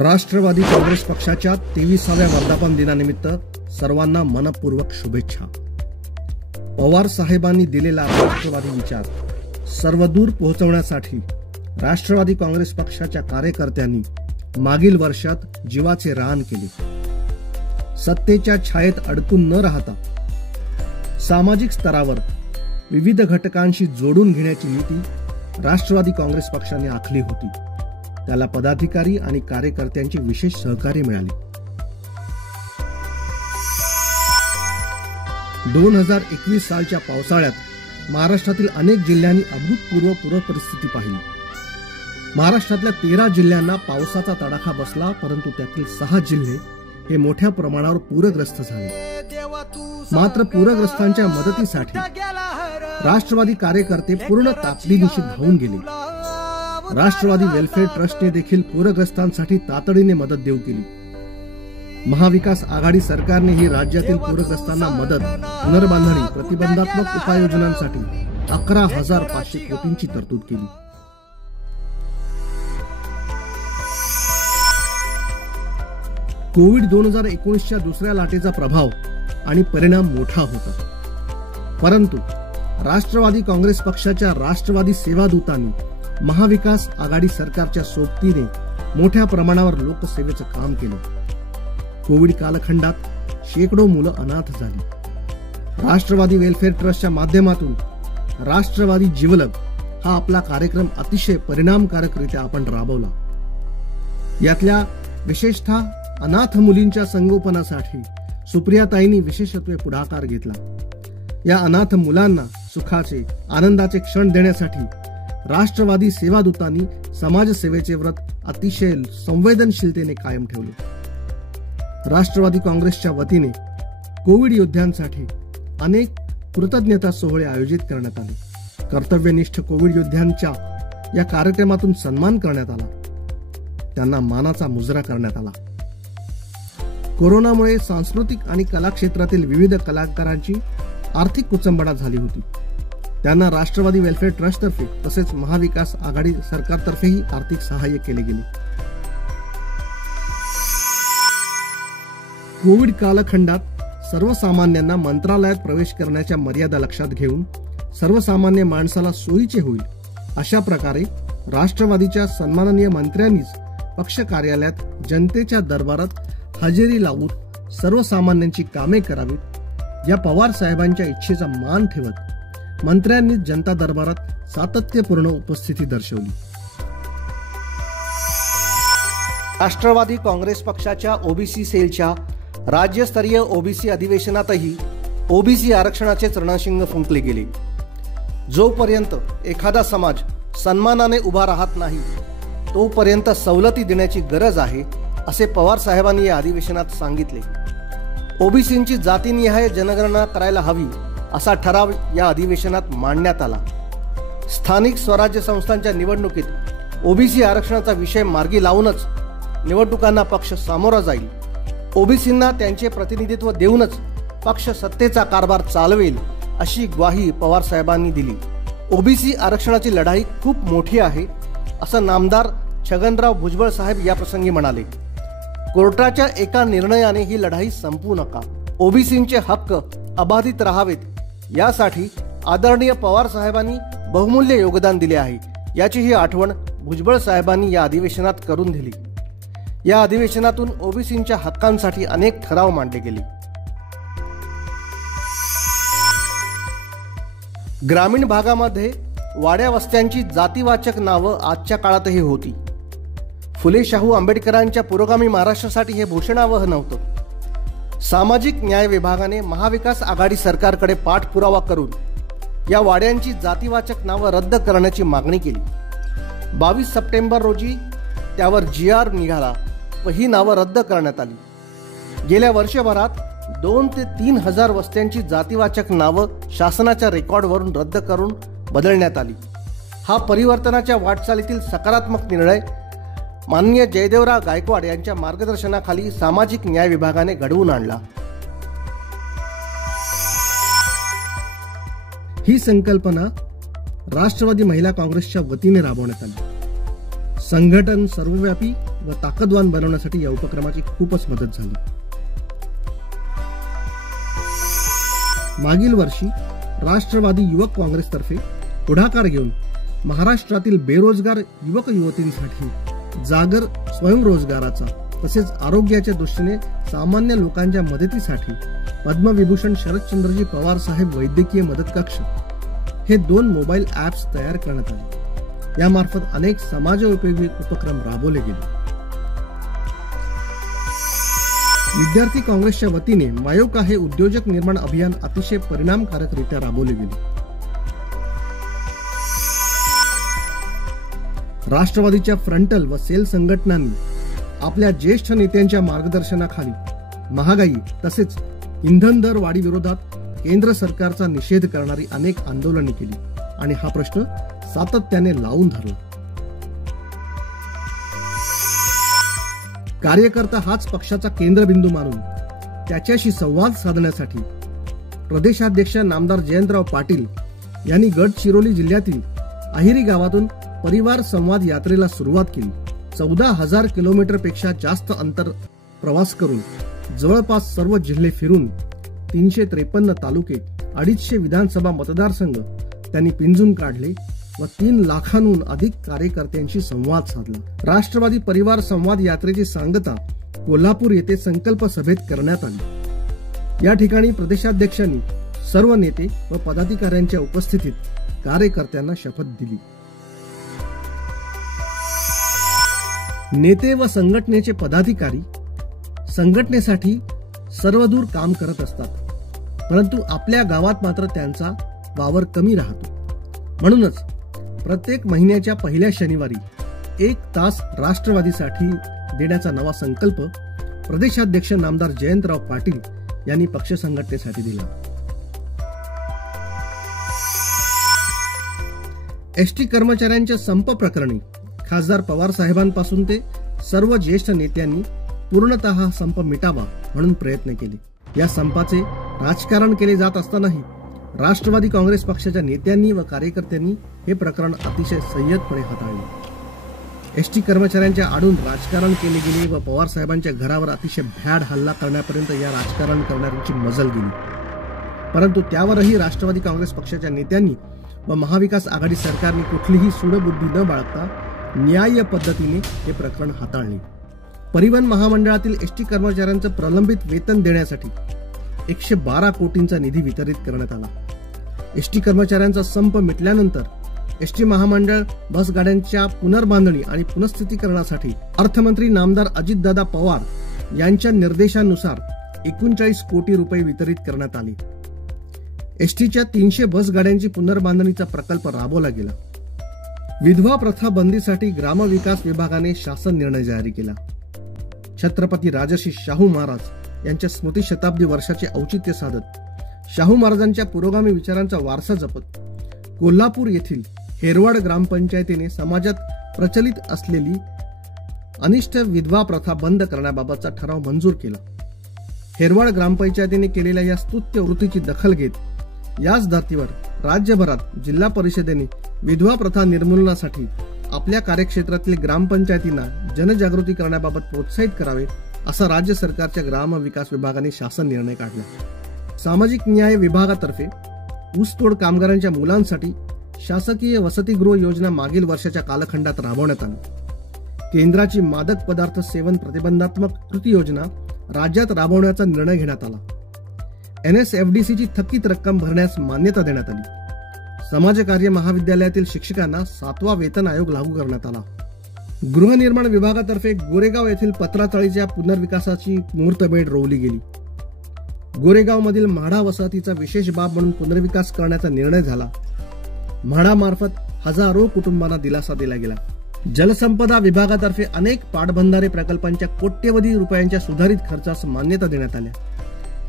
राष्ट्रवादी काँग्रेस पक्षाच्या 23व्या वर्धापन दिनानिमित्त सर्वांना मनपूर्वक शुभेच्छा। पवार साहेबांनी दिलेला राष्ट्रवादी विचार सर्वदूर पोहोचवण्यासाठी राष्ट्रवादी काँग्रेस पक्षाच्या कार्यकर्त्यांनी मागील वर्षात जीवाचे रान केले। सत्तेच्या छायेत अडकून न राहता सामाजिक स्तरावर विविध घटकांशी जोडून घेण्याची नीती राष्ट्रवादी काँग्रेस पक्षाने आखली होती। त्याला पदाधिकारी आणि कार्यकर्त्यांचे विशेष सहकार्य मिळाले। 2021 सालच्या पावसाळ्यात महाराष्ट्रातील अनेक जिल्ह्यांनी अभूतपूर्व पूर परिस्थिती पाहिली। महाराष्ट्रातल्या 13 जिल्ह्यांना पावसाचा तडाखा बसला, परंतु त्यातील 6 जिल्हे हे मोठ्या प्रमाणावर पूरग्रस्त झाले। मात्र पूरग्रस्तांच्या मदतीसाठी राष्ट्रवादी कार्यकर्ते पूर्ण ताकदीनिशी धावून गेले। राष्ट्रवादी वेलफेअर ट्रस्टने देखील पूरग्रस्तांसाठी तातडीने मदत देऊ केली। महाविकास आघाडी सरकारने ही राज्यातील पूरग्रस्तांना मदत, पुनर्बांधणी, प्रतिबंधात्मक उपाययोजनांसाठी 11,500 कोटींची तरतूद केली। कोविड 2019च्या दुसऱ्या लाटेचा प्रभाव आणि परिणाम मोठा होता, परंतु राष्ट्रवादी काँग्रेस पक्षाच्या राष्ट्रवादी सेवादूतांनी महाविकास आघाडी सरकारच्या सोबतीने मोठ्या प्रमाणावर लोकसेवेचं काम केलं। कोविड कालखंडात शेकडो मुलं अनाथ झाली। राष्ट्रवादी वेलफेअर ट्रस्टच्या माध्यमातून राष्ट्रवादी जिवलग हा आपला कार्यक्रम अतिशय परिणामकारकरित्या आपण राबवला। यातल्या विशेषतः अनाथ मुलींच्या संगोपनासाठी सुप्रियाताईंनी विशेषत्वे पुढाकार घेतला। या अनाथ मुलांना सुखाचे, आनंदाचे क्षण देण्यासाठी राष्ट्रवादी सेवादूतांनी समाजसेवेचे व्रत अतिशय संवेदनशीलतेने कायम ठेवले। राष्ट्रवादी काँग्रेसच्या वतीने कोविड योद्ध्यांसाठी अनेक कृतज्ञता सोहळे आयोजित करण्यात आले। कर्तव्यनिष्ठ कोविड योद्ध्यांच्या या कार्यक्रमातून सन्मान करण्यात आला, त्यांना मानाचा मुजरा करण्यात आला। कोरोनामुळे सांस्कृतिक आणि कला क्षेत्रातील विविध कलाकारांची आर्थिक कुचंबणा झाली होती, त्यांना राष्ट्रवादी वेलफेअर ट्रस्टतर्फे तसेच महाविकास आघाडी सरकारतर्फेही आर्थिक सहाय्य केले गेले। कोविड कालखंडात सर्वसामान्यांना मंत्रालयात प्रवेश करण्याच्या मर्यादा लक्षात घेऊन सर्वसामान्य माणसाला सोयीचे होईल अशा प्रकारे राष्ट्रवादीच्या सन्माननीय मंत्र्यांनीच पक्ष कार्यालयात जनतेच्या दरबारात हजेरी लावून सर्वसामान्यांची कामे करावीत या पवार साहेबांच्या इच्छेचा मान ठेवत मंत्र्यांनी जनता दरबारात सातत्यपूर्ण उपस्थिती दर्शवली। राष्ट्रवादी काँग्रेस पक्षाच्या ओबीसी सेलच्या राज्यस्तरीय ओबीसी अधिवेशनातही ओबीसी आरक्षणाचे रणशिंग फुंकले गेले। जोपर्यंत एखादा समाज सन्मानाने उभा राहत नाही तोपर्यंत सवलती देण्याची गरज आहे, असे पवार साहेबांनी या अधिवेशनात सांगितले। ओबीसींची जातीनिहाय जनगणना करायला हवी असा ठराव या अधिवेशनात मांडण्यात आला। स्थानिक स्वराज्य संस्थांच्या निवडणुकीत ओबीसी आरक्षणाचा विषय मार्गी लावूनच निवडणुकांना पक्ष सामोरा जाईल। ओबीसींना त्यांचे प्रतिनिधित्व देऊनच पक्ष सत्तेचा कारभार चालवेल अशी ग्वाही पवार साहेबांनी दिली। ओबीसी आरक्षणाची लढाई खूप मोठी आहे असं नामदार छगनराव भुजबळ साहेब या प्रसंगी म्हणाले। कोर्टाच्या एका निर्णयाने ही लढाई संपू नका, ओबीसींचे हक्क अबाधित राहावेत यासाठी आदरणीय पवार साहेबांनी बहुमूल्य योगदान दिले आहे, याची ही आठवण भुजबळ साहेबांनी या अधिवेशनात करून दिली। या अधिवेशनातून ओबीसींच्या हक्कांसाठी अनेक ठराव मांडले गेले। ग्रामीण भागामध्ये वाड्या वस्त्यांची जातीवाचक नावं आजच्या काळातही होती। फुले शाहू आंबेडकरांच्या पुरोगामी महाराष्ट्रासाठी हे भूषणावह नव्हतं। सामाजिक न्याय विभागाने महाविकास आघाडी सरकारकडे पाठपुरावा करून या वाड्यांची जातीवाचक नावं रद्द करण्याची मागणी केली। 22 सप्टेंबर रोजी त्यावर GR निघाला व ही नावं रद्द करण्यात आली। गेल्या वर्षभरात 2 ते 3 हजार वस्त्यांची जातीवाचक नावं शासनाच्या रेकॉर्डवरून रद्द करून बदलण्यात आली। हा परिवर्तनाच्या वाटचालीतील सकारात्मक निर्णय माननीय जयदेवराव गायकवाड यांच्या मार्गदर्शनाखाली सामाजिक न्याय विभागाने घडवून आणला। ही संकल्पना राष्ट्रवादी महिला काँग्रेसच्या वतीने राबवण्यात आली। संघटन सर्वव्यापी व ताकदवान बनवण्यासाठी या उपक्रमाची खूपच मदत झाली. मागील वर्षी राष्ट्रवादी युवक काँग्रेसतर्फे पुढाकार घेऊन महाराष्ट्रातील बेरोजगार युवक युवतींसाठी जागर स्वयंरोजगाराचा तसेच आरोग्याच्या दृष्टीने सामान्य लोकांच्या मदतीसाठी पद्मविभूषण शरदचंद्रजी पवार साहेब वैद्यकीय मदत कक्ष हे 2 मोबाईल ॲप्स तयार करण्यात आले. यामार्फत अनेक समाजोपयोगी उपक्रम राबवले गेले. विद्यार्थी काँग्रेसच्या वतीने मायोका हे उद्योजक निर्माण अभियान अतिशय परिणामकारकरित्या राबवले गेले. राष्ट्रवादीच्या फ्रंटल व सेल संघटनांनी आपल्या ज्येष्ठ नेत्यांच्या मार्गदर्शनाखाली महागाई तसेच इंधन दर वाढी विरोधात केंद्र सरकारचा निषेध करणारी अनेक आंदोलने केली आणि हा प्रश्न सातत्याने लावून धरला. कार्यकर्ता हाच पक्षाचा केंद्रबिंदू मानून त्याच्याशी संवाद साधण्यासाठी प्रदेशाध्यक्ष नामदार जयंतराव पाटील यांनी गडचिरोली जिल्ह्यातील अहिरी गावातून परिवार संवाद यात्रेला सुरुवात केली. 14,000 किलोमीटरपेक्षा जास्त अंतर प्रवास करून जवळपास सर्व जिल्हे फिरून 353 तालुके 250 विधानसभा मतदारसंघ त्यांनी पिंजून काढले व 3 लाखांहून अधिक कार्यकर्त्यांशी संवाद साधला. राष्ट्रवादी परिवार संवाद यात्रेची सांगता कोल्हापूर येथे संकल्प सभेत करण्यात आली. या ठिकाणी प्रदेशाध्यक्षांनी सर्व नेते व पदाधिकाऱ्यांच्या उपस्थितीत कार्यकर्त्यांना शपथ दिली. नेते व संघटनेचे पदाधिकारी संघटनेसाठी सर्वदूर काम करत असतात, परंतु आपल्या गावात मात्र त्यांचा वावर कमी राहतो. म्हणूनच प्रत्येक महिन्याच्या पहिल्या शनिवारी 1 तास राष्ट्रवादीसाठी देण्याचा नवा संकल्प प्रदेशाध्यक्ष नामदार जयंतराव पाटील यांनी पक्ष संघटनेसाठी दिला. एसटी कर्मचाऱ्यांच्या संप प्रकरणी खासदार पवार साहेबांपासून ते सर्व ज्येष्ठ नेत्यांनी पूर्णतः संप मिटावा म्हणून प्रयत्न केले. या संपाचे राजकारण केले जात असतानाही राष्ट्रवादी काँग्रेस पक्षाच्या नेत्यांनी व कार्यकर्त्यांनी हे प्रकरण अतिशय संयतपणे हाताळले. एसटी कर्मचाऱ्यांच्या आडून राजकारण केले गेले व पवार साहेबांच्या घरावर अतिशय भ्याड हल्ला करण्यापर्यंत या राजकारण करणाऱ्यांची मजल गेली. परंतु त्यावरही राष्ट्रवादी काँग्रेस पक्षाच्या नेत्यांनी व महाविकास आघाडी सरकारने कुठलीही सूडबुद्धी न बाळगता न्याय्य पद्धतीने हे प्रकरण हाताळले. परिवहन महामंडळातील एसटी कर्मचाऱ्यांचं प्रलंबित वेतन देण्यासाठी 112 कोटींचा निधी वितरित करण्यात आला. एसटी कर्मचाऱ्यांचा संप मिटल्यानंतर एसटी महामंडळ बस गाड्यांच्या पुनर्बांधणी आणि पुनर्स्थितीकरणासाठी अर्थमंत्री नामदार अजितदादा पवार यांच्या निर्देशानुसार 39 कोटी रुपये वितरित करण्यात आले. एसटीच्या 300 बस गाड्यांची पुनर्बांधणीचा प्रकल्प राबवला गेला. विधवा प्रथा बंदीसाठी ग्रामविकास विभागाने शासन निर्णय जारी केला. छत्रपती राजर्षी शाहू महाराज यांच्या स्मृती शताब्दी वर्षाचे औचित्य साधत शाहू महाराजांच्या पुरोगामी विचारांचा वारसा जपत कोल्हापूर येथील हेरवाड ग्रामपंचायतीने समाजात प्रचलित असलेली अनिष्ट विधवा प्रथा बंद करण्याबाबतचा ठराव मंजूर केला. हेरवाड ग्रामपंचायतीने केलेल्या या स्तुत्य वृत्तीची दखल घेत याच धर्तीवर राज्यभरात जिल्हा परिषदेने विधवा प्रथा निर्मूलनासाठी आपल्या कार्यक्षेत्रातील ग्रामपंचायतींना जनजागृती करण्याबाबत प्रोत्साहित करावे असा राज्य सरकारच्या ग्रामविकास विभागाने शासन निर्णय काढला. सामाजिक न्याय विभागातर्फे ऊसतोड कामगारांच्या मुलांसाठी शासकीय वसतिगृह योजना मागील वर्षाच्या कालखंडात राबवण्यात आली. केंद्राची मादक पदार्थ सेवन प्रतिबंधात्मक कृती योजना राज्यात राबवण्याचा निर्णय घेण्यात आला. NSFDCची थकीत रक्कम भरण्यास मान्यता देण्यात आली. समाजकार्य महाविद्यालयातील शिक्षकांना 7वा वेतन आयोग लागू करण्यात आला. गृहनिर्माण विभागातर्फे गोरेगाव येथील पत्राचाळीच्या पुनर्विकासाची मुहूर्तमेढ रोवली गेली. गोरेगावमधील म्हाडा वसाहतीचा विशेष बाब म्हणून पुनर्विकास करण्याचा निर्णय झाला. म्हाडामार्फत हजारो कुटुंबांना दिलासा दिला गेला. जलसंपदा विभागातर्फे अनेक पाटबंधारे प्रकल्पांच्या कोट्यवधी रुपयांच्या सुधारित खर्चास मान्यता देण्यात आल्या.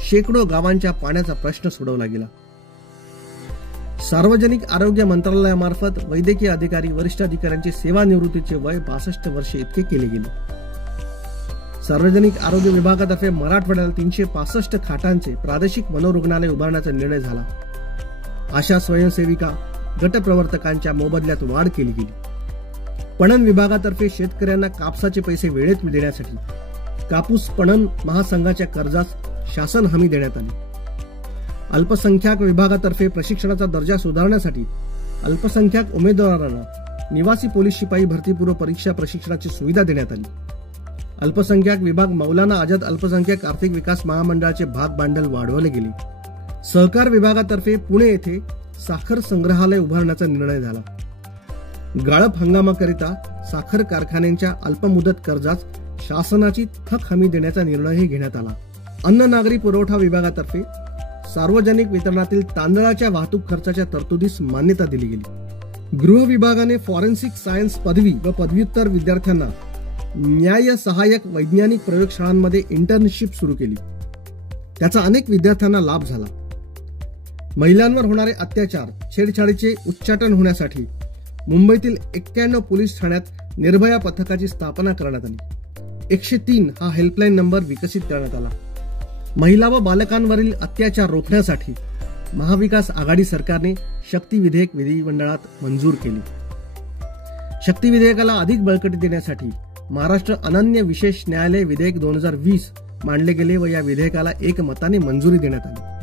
शेकडो गावांच्या पाण्याचा प्रश्न सोडवला गेला. सार्वजनिक आरोग्य मंत्रालयामार्फत वैद्यकीय अधिकारी वरिष्ठ अधिकाऱ्यांचे सेवानिवृत्तीचे वय 62 वर्षे इतके केले गेले. सार्वजनिक आरोग्य विभागातर्फे मराठवाड्याला 365 खाटांचे प्रादेशिक मनोरुग्णालय उभारण्याचा निर्णय झाला. आशा स्वयंसेविका गटप्रवर्तकांच्या मोबदल्यात वाढ केली गेली. पणन विभागातर्फे शेतकऱ्यांना कापसाचे पैसे वेळेत देण्यासाठी कापूस पणन महासंघाच्या कर्जास शासन हमी देण्यात आली. अल्पसंख्याक विभागातर्फे प्रशिक्षणाचा दर्जा सुधारण्यासाठी अल्पसंख्याक उमेदवारांना निवासी पोलीस शिपाई भरतीपूर्व परीक्षा प्रशिक्षणाची सुविधा देण्यात आली. अल्पसंख्याक विभाग मौलाना आझाद अल्पसंख्याक आर्थिक विकास महामंडळाचे भाग भांडवल वाढवले गेले. सहकार विभागातर्फे पुणे येथे साखर संग्रहालय उभारण्याचा निर्णय झाला. गाळप हंगामाकरिता साखर कारखान्यांच्या अल्पमुदत कर्जास शासनाची थक हमी देण्याचा निर्णयही घेण्यात आला. अन्न नागरी पुरवठा विभागातर्फे सार्वजनिक वितरणातील तांदळाच्या वाहतूक खर्चाच्या तरतुदीस मान्यता दिली गेली. गृह विभागाने फॉरेन्सिक सायन्स पदवी व पदव्युत्तर विद्यार्थ्यांना न्याय सहाय्यक वैज्ञानिक प्रयोगशाळांमध्ये इंटर्नशिप सुरू केली. त्याचा अनेक विद्यार्थ्यांना लाभ झाला. महिलांवर होणारे अत्याचार छेडछाडीचे उच्चाटन होण्यासाठी मुंबईतील 91 पोलीस ठाण्यात निर्भया पथकाची स्थापना करण्यात आली. 103 हा हेल्पलाईन नंबर विकसित करण्यात आला. महिला व बालकांवरील अत्याचार रोखण्यासाठी महाविकास आघाडी सरकारने शक्ती विधेयक विधिमंडळात मंजूर केले. शक्ती विधेयकाला अधिक बळकटी देण्यासाठी महाराष्ट्र अनन्य विशेष न्यायालय विधेयक 2020 मांडले गेले व या विधेयकाला एकमताने मंजुरी देण्यात आली.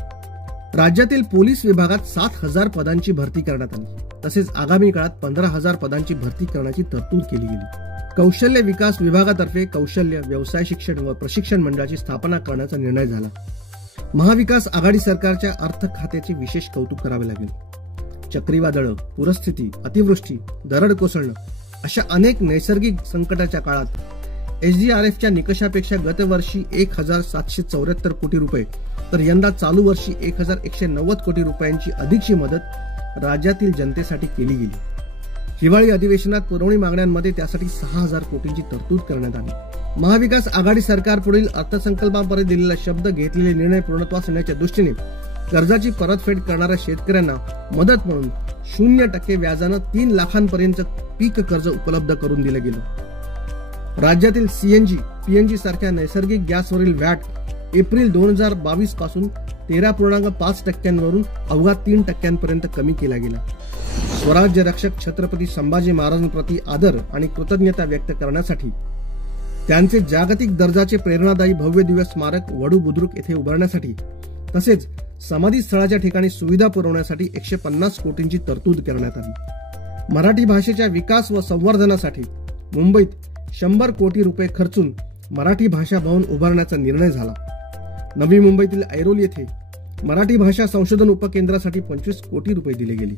राज्यातील पोलीस विभागात 7,000 पदांची भरती करण्यात आली. तसेच आगामी काळात 15,000 पदांची भरती करण्याची तरतूद केली गेली. कौशल्य विकास विभागातर्फे कौशल्य, व्यवसाय शिक्षण व प्रशिक्षण मंडळाची स्थापना करण्याचा निर्णय झाला. महाविकास आघाडी सरकारच्या अर्थ खात्याचे विशेष कौतुक करावे लागेल. चक्रीवादळ, पूरस्थिती, अतिवृष्टी, दरड कोसळणं अशा अनेक नैसर्गिक संकटाच्या काळात SDRFच्या निकषापेक्षा गतवर्षी 1,774 कोटी रुपये तर यंदा चालू वर्षी 1,190 कोटी रुपयांची अधिकची मदत राज्यातील जनतेसाठी केली गेली. हिवाळी अधिवेशनात पुरवणी मागण्यांमध्ये त्यासाठी 6,000 कोटींची तरतूद करण्यात आली. महाविकास आघाडी सरकार पुढील अर्थसंकल्पापर्यंत दिलेला शब्द, घेतलेले निर्णय पूर्णत्वास आणण्याच्या दृष्टीने कर्जाची परतफेड करणाऱ्या शेतकऱ्यांना मदत म्हणून 0% व्याजानं 3 लाखांपर्यंत पीक कर्ज उपलब्ध करून दिलं गेलं. राज्यातील CNG, PNG सारख्या नैसर्गिक गॅसवरील व्हॅट एप्रिल 2022 पासून 13.5% वरून अवघा 3% कमी केला गेला. स्वराज्य रक्षक छत्रपती संभाजी महाराजांप्रती आदर आणि कृतज्ञता व्यक्त करण्यासाठी त्यांचे जागतिक दर्जाचे प्रेरणादायी भव्य दिव्य स्मारक वडू बुद्रुक येथे उभारण्यासाठी तसेच समाधी स्थळाच्या ठिकाणी सुविधा पुरवण्यासाठी 150 कोटींची तरतूद करण्यात आली. मराठी भाषेच्या विकास व संवर्धनासाठी मुंबईत 100 कोटी रुपये खर्चून मराठी भाषा भवन उभारण्याचा निर्णय झाला. नवी मुंबईतील ऐरोली येथे मराठी भाषा संशोधन उपकेंद्रासाठी 25 कोटी रुपये दिले गेले.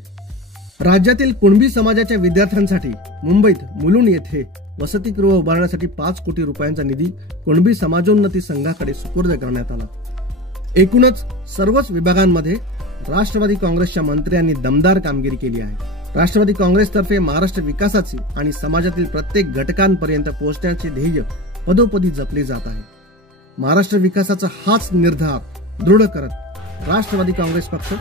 राज्यातील कुणबी समाजाच्या विद्यार्थ्यांसाठी मुंबईत मुलुंड येथे वसतिगृह उभारण्यासाठी 5 कोटी रुपयांचा निधी कुणबी समाजोन्नती संघाकडे सुपूर्द करण्यात आला. एकूणच सर्वच विभागांमध्ये राष्ट्रवादी काँग्रेसच्या मंत्र्यांनी दमदार कामगिरी केली आहे. राष्ट्रवादी काँग्रेसतर्फे महाराष्ट्र विकासाचे आणि समाजातील प्रत्येक घटकांपर्यंत पोहोचण्याचे ध्येय पदोपदी जपले जात आहे. महाराष्ट्र विकासाचा हाच निर्धार दृढ करत राष्ट्रवादी काँग्रेस पक्ष